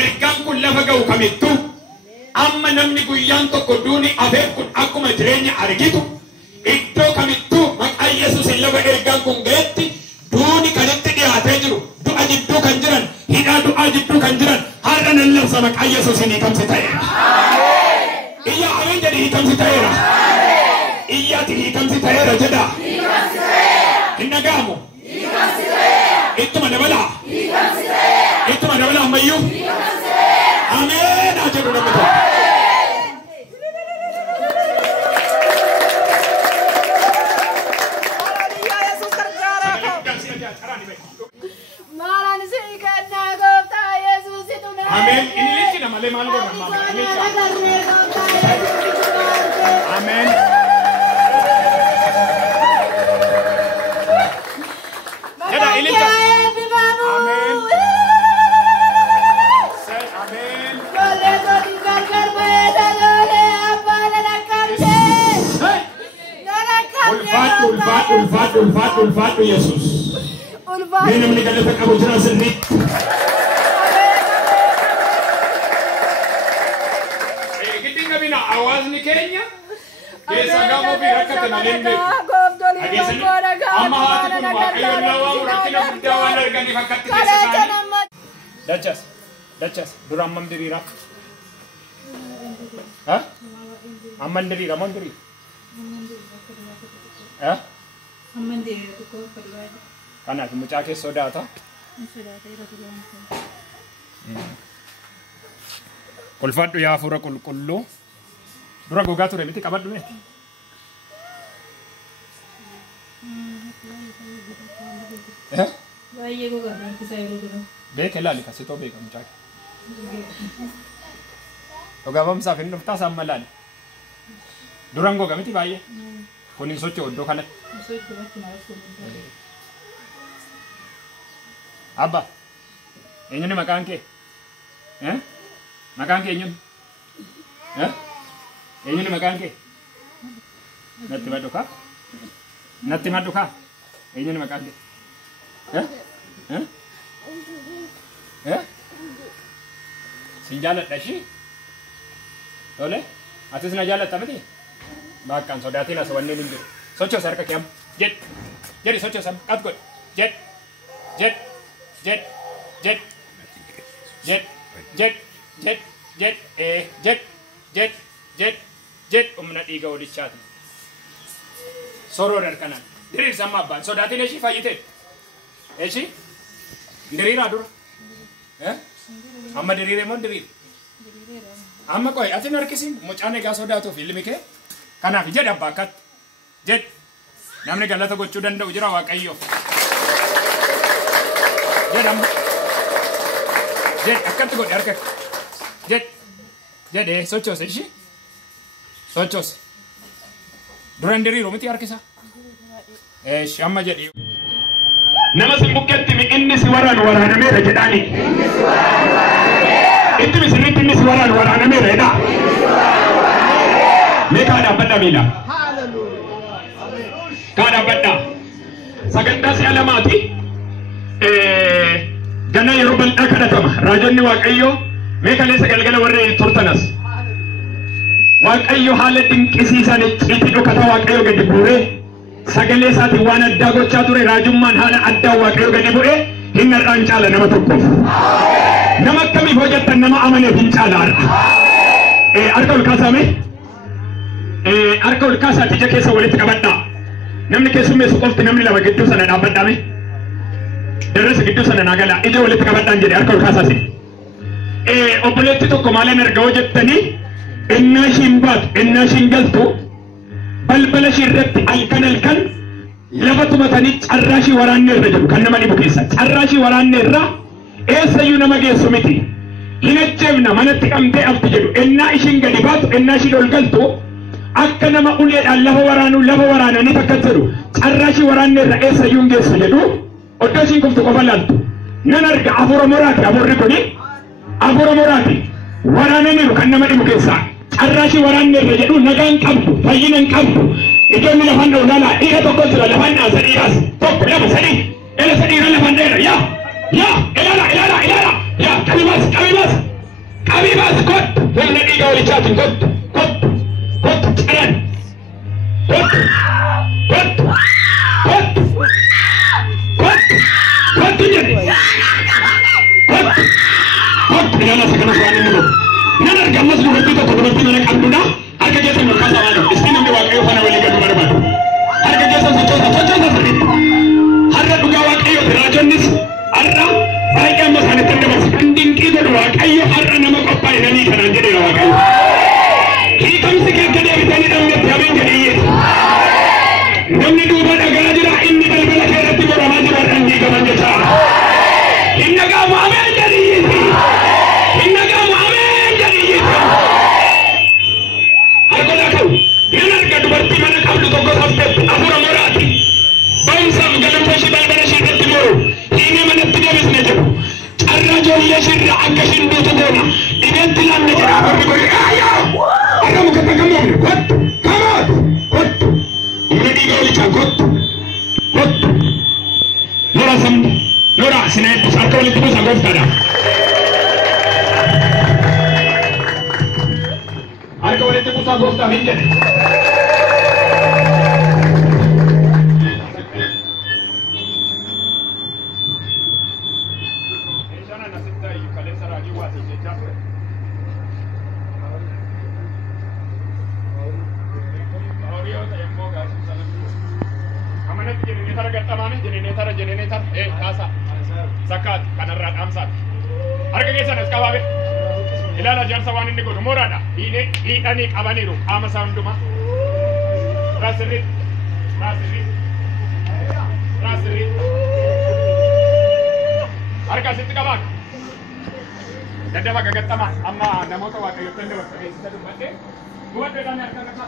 ergaan kun lafa ga'u kamittuu amma namni guyyaan tokko duuni afeen kun akkuma jireenya argitu iddoo kamittuu maqaa Yesuusin lafa ergaan kun ga'etti duuni kan itti dhiyaatee jiru du'a jidduu kan jiran hidhaa du'aa jidduu kan jiran har'a nan labsa maqaa Yesuusin hiikamsi ta'eera. Iyyaa ameen jedhi hiikamsi ta'eera. Iyyaati hiikamsi ta'eera jedha. Hin dhaga'amu. Ittuma dabalaa. Ittuma dabalaa ammayyuu. Ameen haa jedhu namni tokko. Amen. Ini lihat nama lemal gua nama. Amen. Ada ini cak. Amen. Say amen. Ulfat Yesus. Ini meninggalkan kamu jelas sendiri. आवाज निकलेंगे ये सगा वो भी रखते हैं नलेंगे आगे से हम हाथ को वाकई वाला वो रखते हैं बुद्धा वाला करने का करते हैं Dachas durang mandiri rak ha amandiri ramandiri ha amandiri तो को परिवार kana tu mucha ke soda tha kulfatu ya fura kullu dura goga ture miti kabad dume ये गोगा किसा ये गोगा देख ला लिखा से तो बेगा मुझे तो गवम सा फिर नुफ्ता सा मलाल दुरंगो गमिति भाई कोनी सोचो दो खाने अब्बा इन्हें ने मकान के हैं मकान के इन्हें हैं इन्हें ने मकान के नत्ती मार दुखा इन्हें ने मकान के हैं हैं हैं sinjalat dashi tole ati sinajalat tabati bahkan sodati na sawanne ninjo socho sarka kiam jet jadi socho sam kat god jet jet jet jet jet jet jet jet jet jet jet jet umna diga odi chat soro dar kanan diri sama ban sodati ne shi fayite eshi diri radur amma diri remon diri amma koy ati narkisi mucane ga sodaatu filmi ke kana fi jeda bakat jed namne galata gochu danda ujira waqayyo jedam jed akkat go darka jed jede sochos ishi sochos duran diri romiti arkisa shamma jedi nama simbuketti mi inni siwaran warana mera jedani itu misrinti inni siwaran warana mera eda me kada badda mila kada badda saganda si alamati gana yorubal akadatama rajonni waqayyo me kale sagalgala warre turtanas waqayyo halatin qisisan citi dokata waqayyo gadi bure sagale saati waan adda gochaa ture raajummaan haala adda waaqayyo gadi bu'e hinna dhaan caala nama tokkoof nama akkamiif hojjettan nama amaneef hin caalaadha harka ol kaasame harka ol kaasaa tija keessa walitti qabadhaa namni keessummeessu qofti namni lama gidduu sana dhaabbadhaame darrasa gidduu sana naagala ija walitti qabadhaan jedhe harka ol kaasaasi obboleetti tokko maalan erga hojjettanii innaa ishiin baatu innaa ishiin galtu balbala shirratti alkan lafatu matani carrashi waraanne irra jiru kan nama dhibu keessa carrashi waraanne irra eessayyuu nama geessu miti hinajjeemna manatti qabdee afti jedhu ennaa ishiin gadi baatu ennaa ishiin ol galtu akka nama uleedhaan lafa waraananii takka jedhu carrashi waraanne irra eessayyuu hin geessu jedhu oddoo ishiin kuftu qofa laaltu nan arga afura moraati afurri kuni afura moraati waraananiiru kan nama dhibu keessaa carrashi waraanne irra jedhu nagaan qabdu fayyinan qabdu ijoolli lafan dhawlala dhiira tokko jira lafan dhaasa dhiiras tokko lama sadii ela sadii irra lafan dheera yaa ilala yaa qabimas diga wali chat kot kot kot charan kot kot kot kot kot jadi kot kot yana sakana swani mulo nana gamas lu betu to berarti mana kanduna harga jasa merkasa wano istimewa ni wakayo fana wali gadu marban harga jasa socho sari harga duga wakayo rajonis harga baiknya mas hane tende mas kanding kido wakayo harga nama kopai nani kana jede wakayo ki kam sikir gede bitani namne taben jadi ye namne duba daga jira inni bal bal khairati wa ramaji wa andi kaman jasa innaga mu'min jadi ye innaga mu'min jadi ye harga kau yanar gadu berti mana kau tu togo sabte abura morati bangsa galam fashi bal bal shi timuru ini mana tiga bisne jabu arra jo yashir akashin du tona ibentilan ne jara berbi kori ayo ada muka takamu kot kamat kot ini diga licha kot kot nora sam nora sinai pusar kau litu pusar kau tada harga wali tipu sa gosta minje eshana nasita yukalesa ragi wati jejafe audio tayammo gasu salam amanat generator gattamame generator kasa zakat kanarrat amsat harga gesan askawabe ilala jarsa wani ni godu morada ine idani qabaniru ama sanduma rasri harka sitti qabak dadaba gagattama amma namoota waaqayyo tende wakka isa dubbate duwate dana harka nakka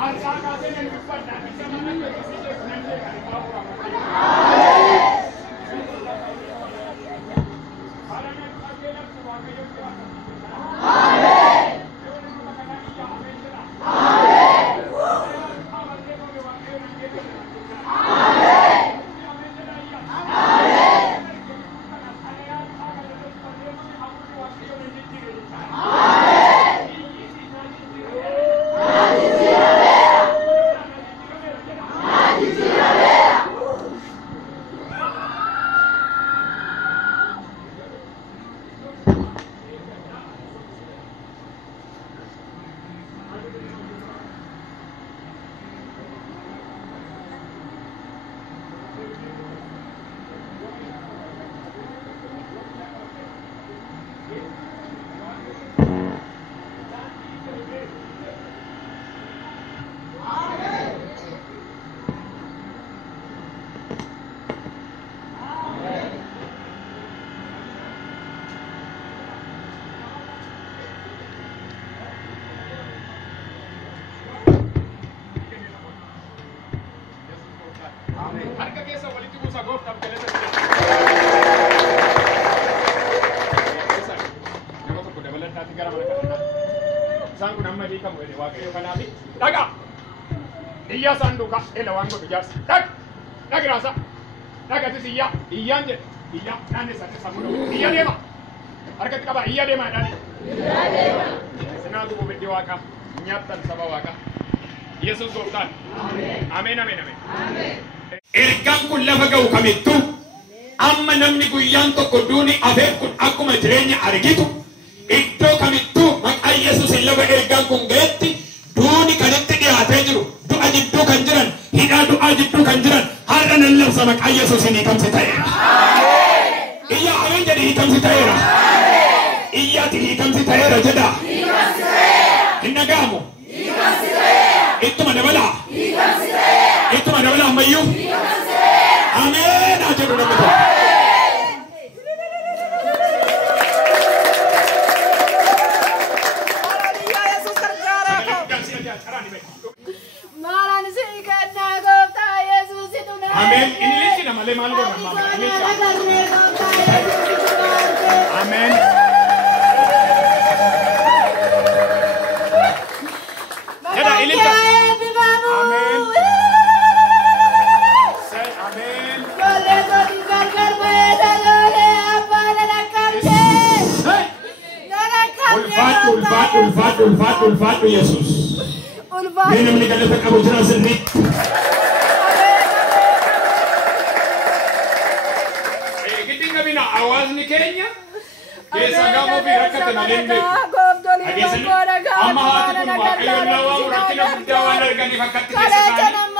harka kaase ne dubbata isa manne ko sije kunande kan taawura harka keessa walitti buusa gooftaaf galata nama tokko dabalataatti gara mana kadhannaa isaan kun amma hiikamu jedhe waaqayyo kanaafi dhaga iyyaa saanduqa ela waan godhu jaarsi dhagiraasa dhagatis iyyaan jedhe iyyaa naanneessatti sammuudhu iyya deema harkatti qaba iyya deema jedhani sinaa gubu beddi waaqa nyaattan saba waaqa yesus gooftaan ameen ameen ameen ergaan kun lafa ga'u kamittu amma namni guyyaan tokko duuni afeen kun akkuma jireenya argitu iddoo kamittu maqaa yesuusin lafa ergaan kun ga'etti duuni kanitti dhiyaatee jiru du'a jidduu kan jiran hidhaa du'aa jidduu kan jiran har'a nan labsa maqaa yesuusin hiikamsi ta'eera iyyaa ameen jedhi hiikamsi ta'eera iyyaati hiikamsi ta'eera jedha hin dhaga'amu ittuma dabalaa ittuma dabalaa ammayyuu ameen haa jedhu namni tokko ameen ini lichina malee maal godhan ameen Jada ililcha amen say amen ulfaadhu Yesuus. Mee namni galata qabu jira sirriitti. Giddii qabina hawaasni keenya keessa gamoo fi rakkate malee hin beeku. Amma haati kun waaqayyoon nama rakkina guddaa waan arganiif akkatti keessa isaanii.